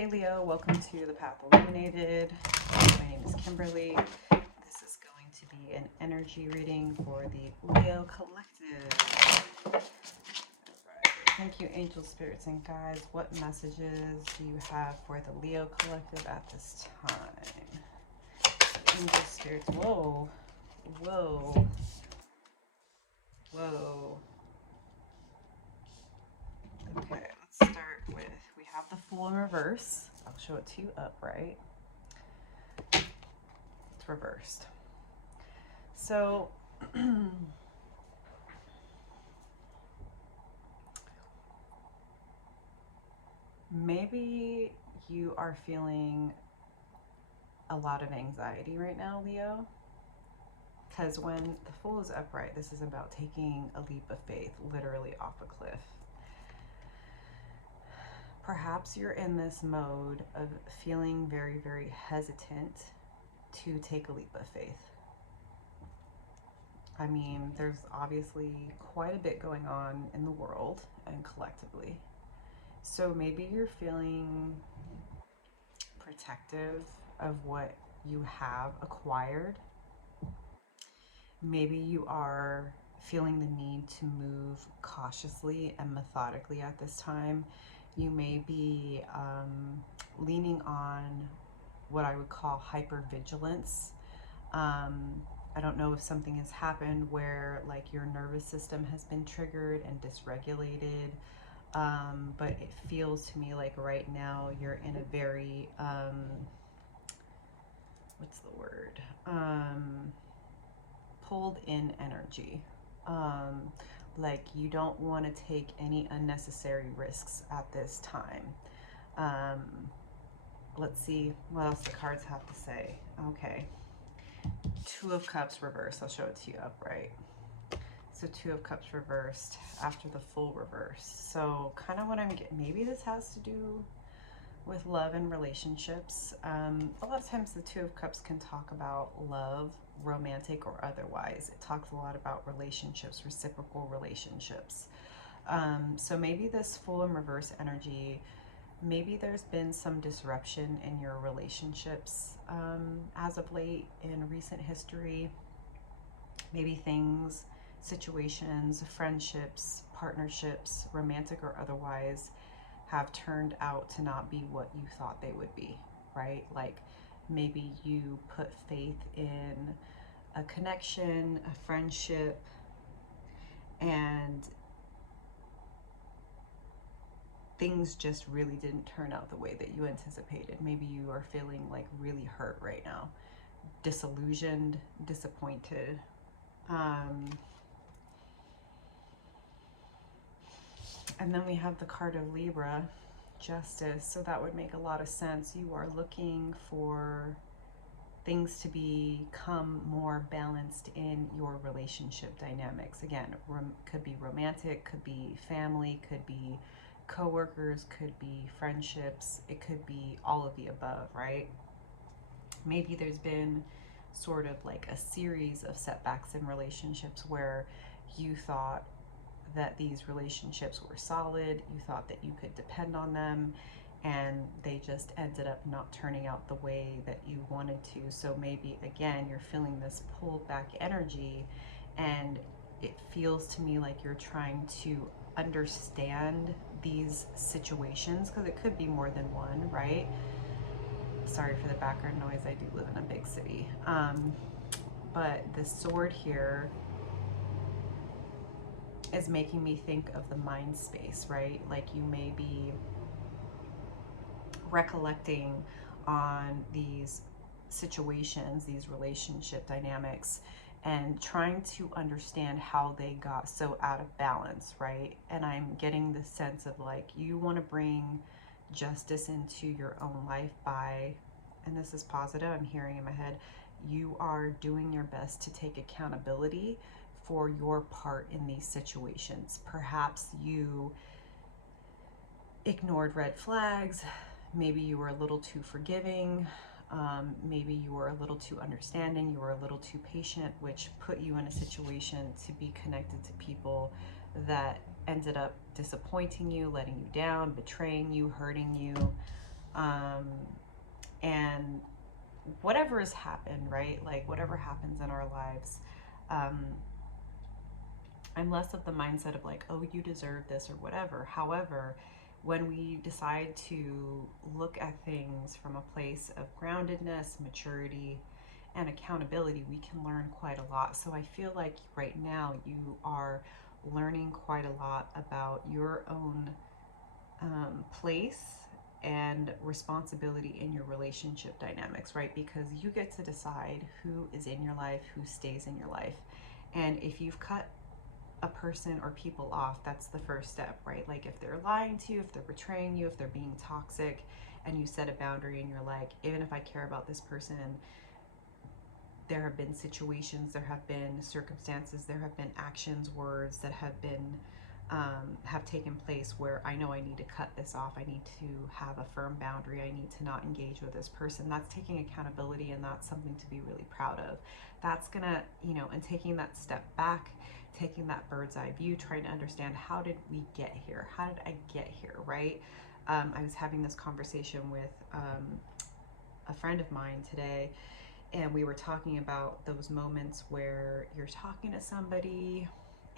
Hey Leo, welcome to the Path Illuminated. My name is Kimberly. This is going to be an energy reading for the Leo Collective. Alright, thank you, angel spirits and guides. What messages do you have for the Leo Collective at this time? Angel spirits, whoa, whoa, whoa. Okay, let's start with, we have the Fool in reverse. I'll show it to you upright. It's reversed. So, maybe you are feeling a lot of anxiety right now, Leo. Because when the Fool is upright, this is about taking a leap of faith, literally off a cliff. Perhaps you're in this mode of feeling very, very hesitant to take a leap of faith. I mean, there's obviously quite a bit going on in the world and collectively. So maybe you're feeling protective of what you have acquired. Maybe you are feeling the need to move cautiously and methodically at this time. You may be leaning on what I would call hypervigilance. I don't know if something has happened where like your nervous system has been triggered and dysregulated, but it feels to me like right now you're in a very, what's the word? Pulled in energy. Like you don't want to take any unnecessary risks at this time. Let's see what else the cards have to say. Okay. Two of Cups reversed. I'll show it to you upright. So Two of Cups reversed after the Fool reversed. So kind of what I'm getting, maybe this has to do with love and relationships. A lot of times the Two of Cups can talk about love, romantic or otherwise. It talks a lot about relationships, reciprocal relationships. So maybe this Fool in reverse energy, maybe there's been some disruption in your relationships as of late in recent history. Maybe things, situations, friendships, partnerships, romantic or otherwise, have turned out to not be what you thought they would be, right? Like maybe you put faith in a connection, a friendship, and things just really didn't turn out the way that you anticipated. Maybe you are feeling like really hurt right now, disillusioned, disappointed. And then we have the card of Libra, Justice. So that would make a lot of sense. You are looking for things to become more balanced in your relationship dynamics. Again, could be romantic, could be family, could be coworkers, could be friendships. It could be all of the above, right? Maybe there's been sort of like a series of setbacks in relationships where you thought that these relationships were solid, you thought that you could depend on them, and they just ended up not turning out the way that you wanted to. So maybe again you're feeling this pulled back energy, and it feels to me like you're trying to understand these situations, because it could be more than one, right? Sorry for the background noise, I do live in a big city. But the Sword here is making me think of the mind space, right? Like you may be recollecting on these situations, these relationship dynamics, and trying to understand how they got so out of balance, right? And I'm getting the sense of like you want to bring justice into your own life by, and this is positive, I'm hearing in my head, you are doing your best to take accountability for your part in these situations. Perhaps you ignored red flags, maybe you were a little too forgiving, maybe you were a little too understanding, you were a little too patient, which put you in a situation to be connected to people that ended up disappointing you, letting you down, betraying you, hurting you. Um, and whatever has happened, right? Like whatever happens in our lives, um, I'm less of the mindset of like, oh, you deserve this or whatever. However, when we decide to look at things from a place of groundedness, maturity, and accountability, we can learn quite a lot. So I feel like right now you are learning quite a lot about your own place and responsibility in your relationship dynamics, right? Because you get to decide who is in your life, who stays in your life. And if you've cut a person or people off, that's the first step, right? Like if they're lying to you, if they're betraying you, if they're being toxic, and you set a boundary and you're like, even if I care about this person, there have been situations, there have been circumstances, there have been actions, words that have taken place where I know I need to cut this off. I need to have a firm boundary. I need to not engage with this person. That's taking accountability, and that's something to be really proud of. That's gonna, and taking that step back, taking that bird's eye view, trying to understand, how did we get here? How did I get here, right? I was having this conversation with a friend of mine today, and we were talking about those moments where you're talking to somebody,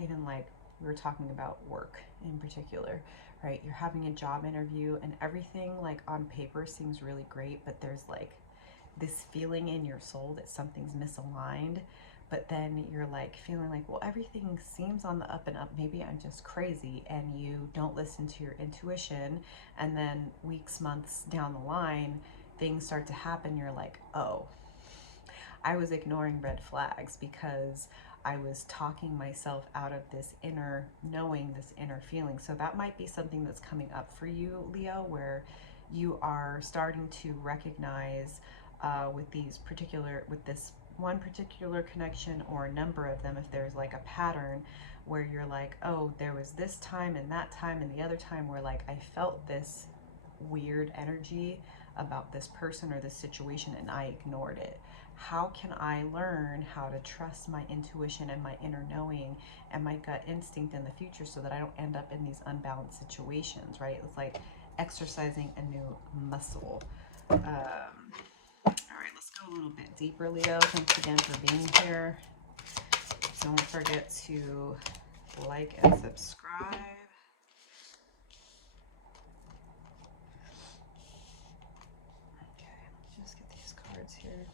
even like we were talking about work in particular, right? You're having a job interview and everything like on paper seems really great, but there's like this feeling in your soul that something's misaligned. But then you're like feeling like, well, everything seems on the up and up. Maybe I'm just crazy. And you don't listen to your intuition. And then weeks, months down the line, things start to happen. You're like, oh, I was ignoring red flags because I was talking myself out of this inner knowing, this inner feeling. So that might be something that's coming up for you, Leo, where you are starting to recognize with this one particular connection or a number of them, if there's like a pattern where you're like, oh, there was this time and that time and the other time where like I felt this weird energy about this person or this situation and I ignored it. How can I learn how to trust my intuition and my inner knowing and my gut instinct in the future so that I don't end up in these unbalanced situations, right? It's like exercising a new muscle. All right, let's go a little bit deeper, Leo. Thanks again for being here. Don't forget to like and subscribe. Okay, let's just get these cards here.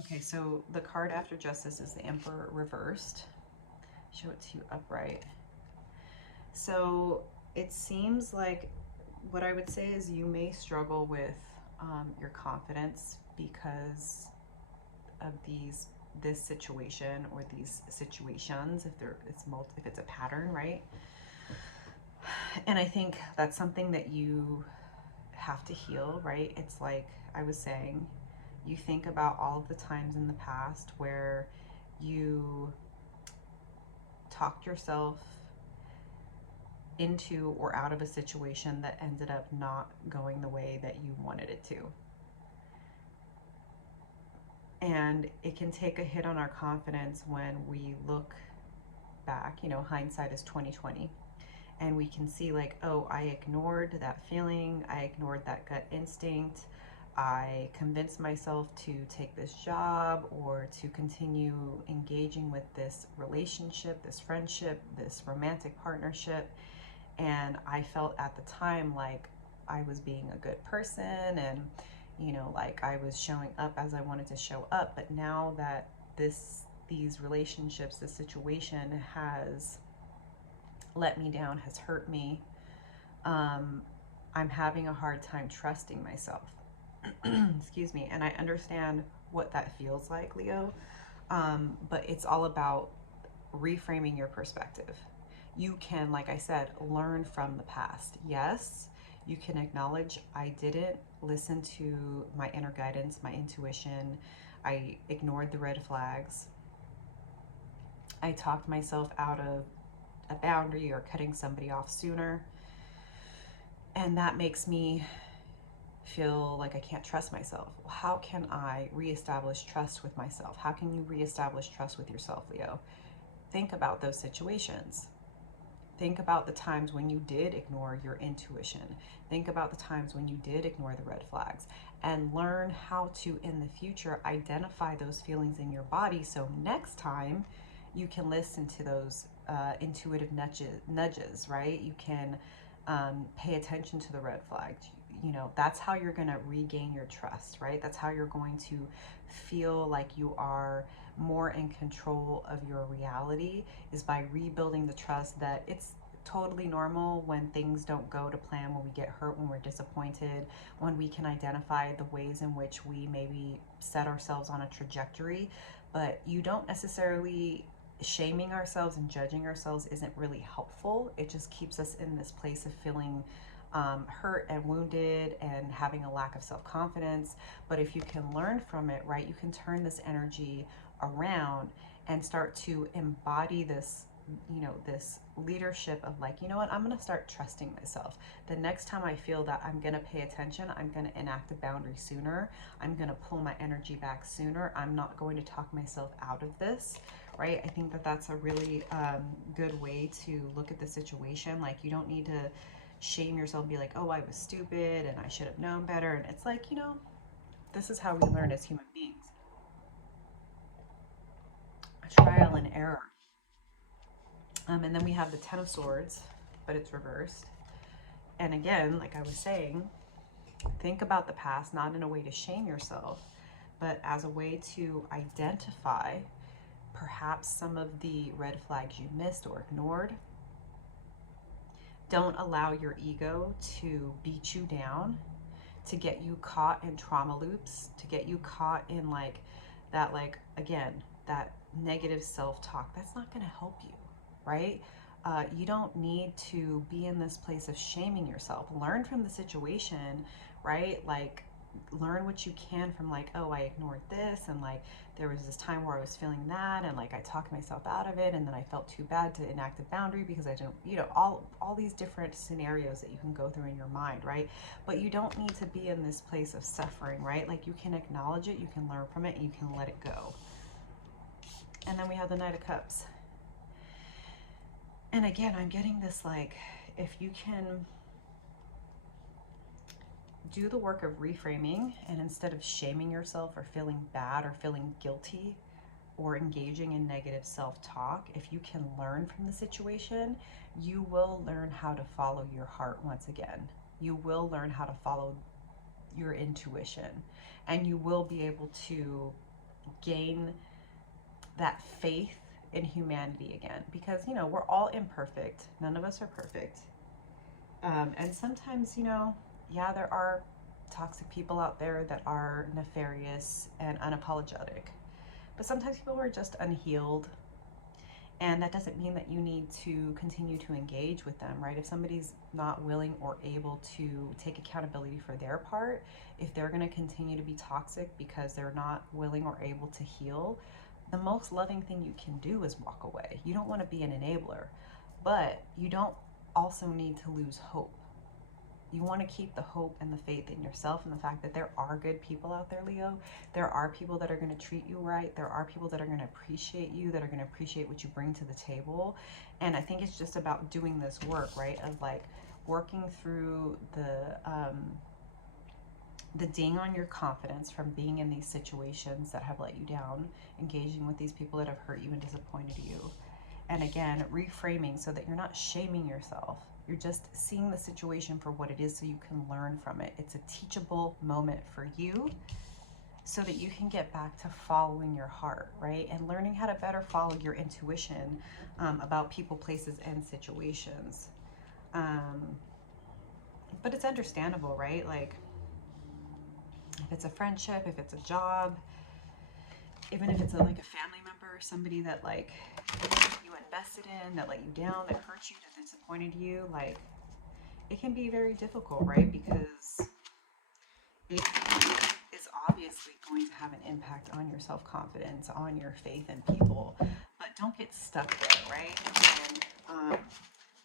Okay, so the card after Justice is the Emperor reversed. Show it to you upright. So it seems like what I would say is you may struggle with your confidence because of this situation or these situations. If it's a pattern, right? And I think that's something that you have to heal, right? It's like I was saying, you think about all of the times in the past where you talked yourself into or out of a situation that ended up not going the way that you wanted it to. And it can take a hit on our confidence when we look back, hindsight is 2020. And we can see like, oh, I ignored that feeling, I ignored that gut instinct, I convinced myself to take this job or to continue engaging with this relationship, this friendship, this romantic partnership. And I felt at the time like I was being a good person and, like I was showing up as I wanted to show up. But now that these relationships, this situation has let me down, has hurt me, I'm having a hard time trusting myself. Excuse me. And I understand what that feels like, Leo. But it's all about reframing your perspective. You can, like I said, learn from the past. Yes, you can acknowledge I didn't listen to my inner guidance, my intuition. I ignored the red flags. I talked myself out of a boundary or cutting somebody off sooner. And that makes me feel like I can't trust myself. How can I reestablish trust with myself? How can you reestablish trust with yourself, Leo? Think about those situations. Think about the times when you did ignore your intuition. Think about the times when you did ignore the red flags, and learn how to, in the future, identify those feelings in your body so next time you can listen to those intuitive nudges, right? You can pay attention to the red flags. You know, that's how you're going to regain your trust, right? That's how you're going to feel like you are more in control of your reality, is by rebuilding the trust that it's totally normal when things don't go to plan, when we get hurt, when we're disappointed, when we can identify the ways in which we maybe set ourselves on a trajectory. But you don't necessarily, shaming ourselves and judging ourselves isn't really helpful. It just keeps us in this place of feeling hurt and wounded and having a lack of self-confidence. But if you can learn from it, right, you can turn this energy around and start to embody this, you know, this leadership of like, you know what, I'm going to start trusting myself. The next time I feel that I'm going to pay attention, I'm going to enact a boundary sooner. I'm going to pull my energy back sooner. I'm not going to talk myself out of this, right? I think that that's a really good way to look at the situation. Like, you don't need to shame yourself and be like, oh, I was stupid and I should have known better. And it's like, you know, this is how we learn as human beings. Trial and error. And then we have the Ten of Swords, but it's reversed. And again, like I was saying, think about the past not in a way to shame yourself, but as a way to identify perhaps some of the red flags you missed or ignored. Don't allow your ego to beat you down, to get you caught in trauma loops, to get you caught in like that, like, again, that negative self-talk. That's not going to help you, right? You don't need to be in this place of shaming yourself. Learn from the situation, right? Like, learn what you can from like, oh, I ignored this, and like there was this time where I was feeling that, and like I talked myself out of it, and then I felt too bad to enact a boundary because I didn't, you know, all these different scenarios that you can go through in your mind, right? But you don't need to be in this place of suffering, right? Like, you can acknowledge it, you can learn from it, and you can let it go. And then we have the Knight of Cups. And again, I'm getting this, like, if you can do the work of reframing, and instead of shaming yourself or feeling bad or feeling guilty or engaging in negative self-talk, if you can learn from the situation, you will learn how to follow your heart once again. You will learn how to follow your intuition, and you will be able to gain that faith in humanity again, because, you know, we're all imperfect. None of us are perfect. And sometimes, you know, yeah, there are toxic people out there that are nefarious and unapologetic, but sometimes people are just unhealed, and that doesn't mean that you need to continue to engage with them, right? If somebody's not willing or able to take accountability for their part, if they're going to continue to be toxic because they're not willing or able to heal, the most loving thing you can do is walk away. You don't want to be an enabler, but you don't also need to lose hope. You want to keep the hope and the faith in yourself and the fact that there are good people out there, Leo. There are people that are going to treat you right. There are people that are going to appreciate you, that are going to appreciate what you bring to the table. And I think it's just about doing this work, right? Of like working through the ding on your confidence from being in these situations that have let you down, engaging with these people that have hurt you and disappointed you. And again, reframing so that you're not shaming yourself. You're just seeing the situation for what it is so you can learn from it. It's a teachable moment for you so that you can get back to following your heart, right? And learning how to better follow your intuition about people, places, and situations. But it's understandable, right? Like, if it's a friendship, if it's a job, even if it's like a family member, somebody that like you invested in, that let you down, that hurt you, that disappointed you, like, it can be very difficult, right? Because it is obviously going to have an impact on your self-confidence, on your faith in people, but don't get stuck there, right? And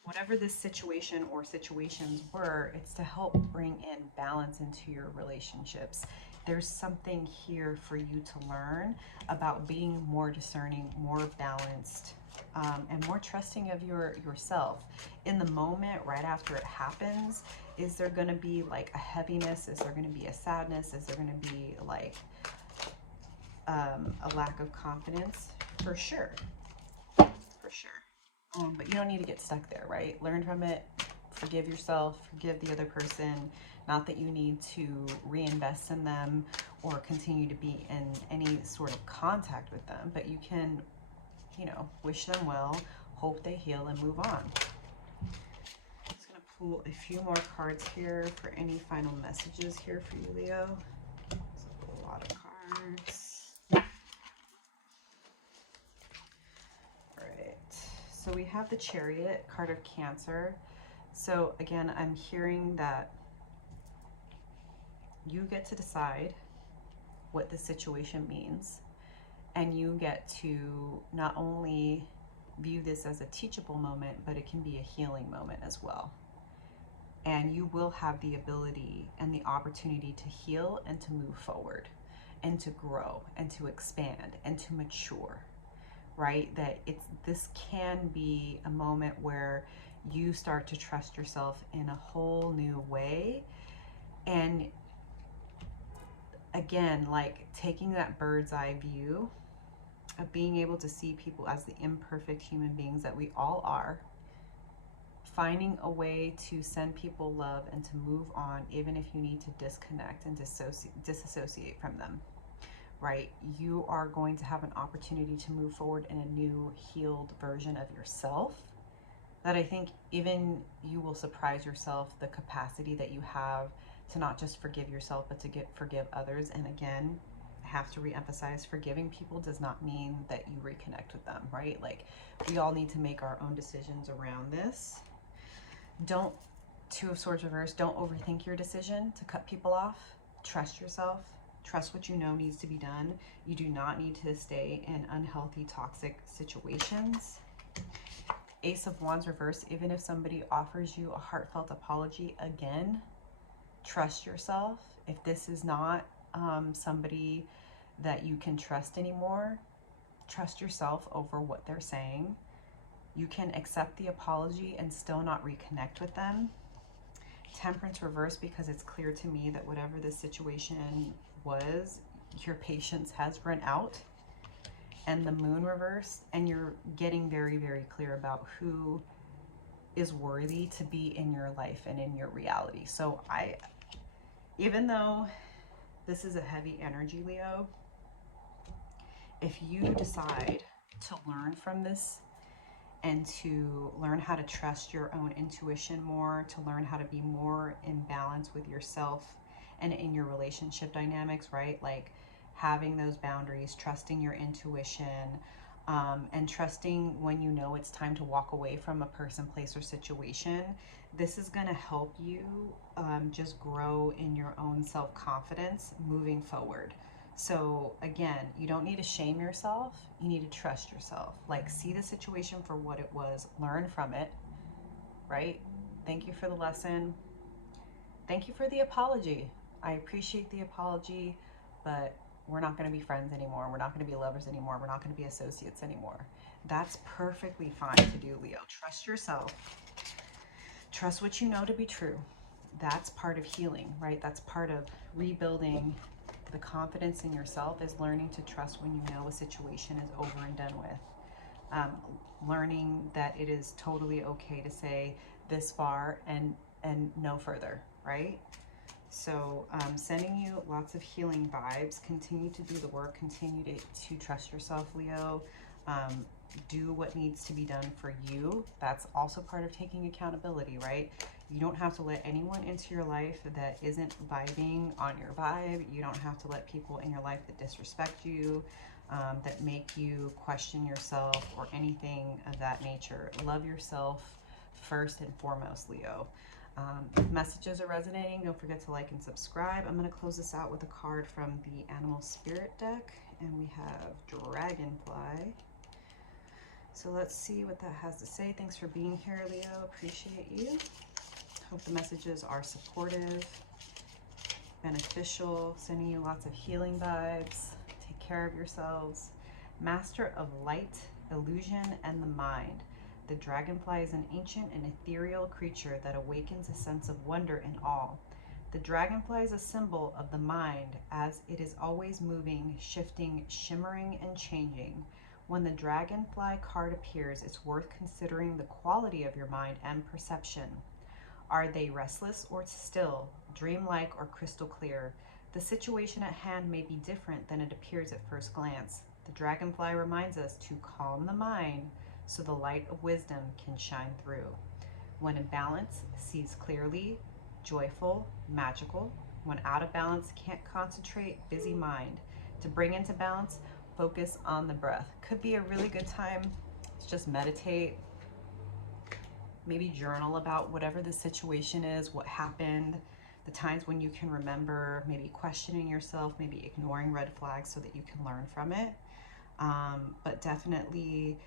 whatever this situation or situations were, it's to help bring in balance into your relationships. There's something here for you to learn about being more discerning, more balanced, and more trusting of yourself. In the moment, right after it happens, is there going to be like a heaviness? Is there going to be a sadness? Is there going to be like a lack of confidence? For sure, for sure. But you don't need to get stuck there, right? Learn from it, forgive yourself, forgive the other person. Not that you need to reinvest in them or continue to be in any sort of contact with them, but you can, you know, wish them well, hope they heal, and move on. I'm just going to pull a few more cards here for any final messages here for you, Leo. There's a lot of cards. So we have the Chariot, card of Cancer. So again, I'm hearing that you get to decide what the situation means, and you get to not only view this as a teachable moment, but it can be a healing moment as well. And you will have the ability and the opportunity to heal and to move forward and to grow and to expand and to mature. Right? That this can be a moment where you start to trust yourself in a whole new way. And again, like taking that bird's eye view of being able to see people as the imperfect human beings that we all are, finding a way to send people love and to move on, even if you need to disconnect and disassociate from them. Right? You are going to have an opportunity to move forward in a new healed version of yourself that I think even you will surprise yourself the capacity that you have to not just forgive yourself, but to forgive others. And again, I have to reemphasize, forgiving people does not mean that you reconnect with them, right? Like we all need to make our own decisions around this. Don't, Two of Swords reverse, don't overthink your decision to cut people off. Trust yourself. Trust what you know needs to be done. You do not need to stay in unhealthy, toxic situations. Ace of Wands reverse, even if somebody offers you a heartfelt apology, again, trust yourself. If this is not somebody that you can trust anymore, trust yourself over what they're saying. You can accept the apology and still not reconnect with them. Temperance reverse, because it's clear to me that whatever this situation was, your patience has run out. And the Moon reverse, and you're getting very, very clear about who is worthy to be in your life and in your reality. So even though this is a heavy energy, Leo, if you decide to learn from this and to learn how to trust your own intuition more, to learn how to be more in balance with yourself and in your relationship dynamics, right? Like having those boundaries, trusting your intuition, and trusting when you know it's time to walk away from a person, place, or situation. This is going to help you just grow in your own self-confidence moving forward. So again, you don't need to shame yourself. You need to trust yourself. Like, see the situation for what it was, learn from it, right? Thank you for the lesson. Thank you for the apology. I appreciate the apology, but we're not going to be friends anymore. We're not going to be lovers anymore. We're not going to be associates anymore. That's perfectly fine to do, Leo. Trust yourself. Trust what you know to be true. That's part of healing, right? That's part of rebuilding the confidence in yourself, is learning to trust when you know a situation is over and done with. Learning that it is totally okay to say this far and no further, right? So sending you lots of healing vibes. Continue to do the work. Continue to trust yourself, Leo. Do what needs to be done for you. That's also part of taking accountability, right? You don't have to let anyone into your life that isn't vibing on your vibe. You don't have to let people in your life that disrespect you, that make you question yourself, or anything of that nature. Love yourself first and foremost, Leo. If messages are resonating, don't forget to like and subscribe. I'm going to close this out with a card from the Animal Spirit deck, and we have Dragonfly. So let's see what that has to say. Thanks for being here, Leo. Appreciate you. Hope the messages are supportive, beneficial, sending you lots of healing vibes. Take care of yourselves. Master of light, illusion, and the mind. The dragonfly is an ancient and ethereal creature that awakens a sense of wonder and awe. The dragonfly is a symbol of the mind, as it is always moving, shifting, shimmering, and changing. When the dragonfly card appears, it's worth considering the quality of your mind and perception. Are they restless or still, dreamlike or crystal clear? The situation at hand may be different than it appears at first glance. The dragonfly reminds us to calm the mind so the light of wisdom can shine through. When in balance, sees clearly, joyful, magical. When out of balance, can't concentrate, busy mind. To bring into balance, focus on the breath. Could be a really good time to just meditate, maybe journal about whatever the situation is, what happened, the times when you can remember, maybe questioning yourself, maybe ignoring red flags so that you can learn from it. But definitely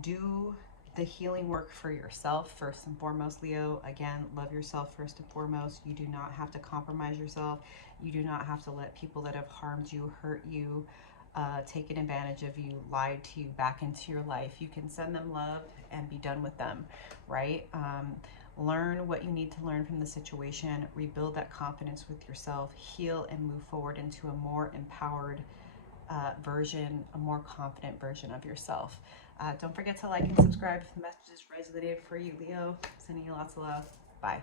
do the healing work for yourself first and foremost, Leo. Again, love yourself first and foremost. You do not have to compromise yourself. You do not have to let people that have harmed you, hurt you, taken advantage of you, lied to you back into your life. You can send them love and be done with them, right? Learn what you need to learn from the situation, rebuild that confidence with yourself, heal and move forward into a more empowered version, a more confident version of yourself. Don't forget to like and subscribe if the messages resonated for you, Leo. Sending you lots of love. Bye.